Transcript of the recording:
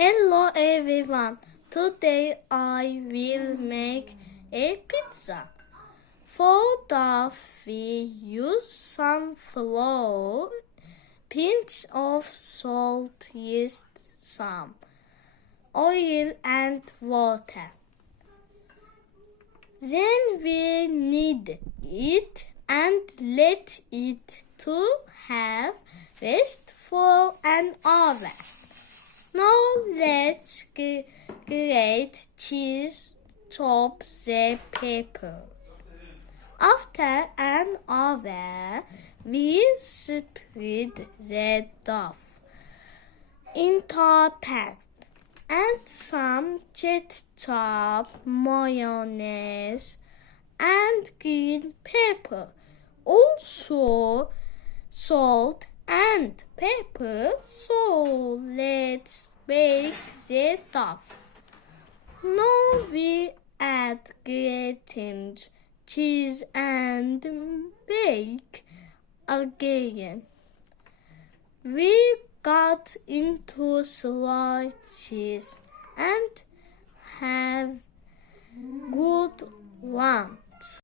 Hello everyone, today I will make a pizza. For that we use some flour, pinch of salt, yeast, some oil and water. Then we knead it and let it to have rest for an hour. Now let's grate cheese, chop the pepper. After an hour, we spread the dough into a pan and some ketchup, mayonnaise, and green pepper. Also salt and pepper, so let's bake the dough. Now we add grated cheese and bake again. We cut into slices and have good one.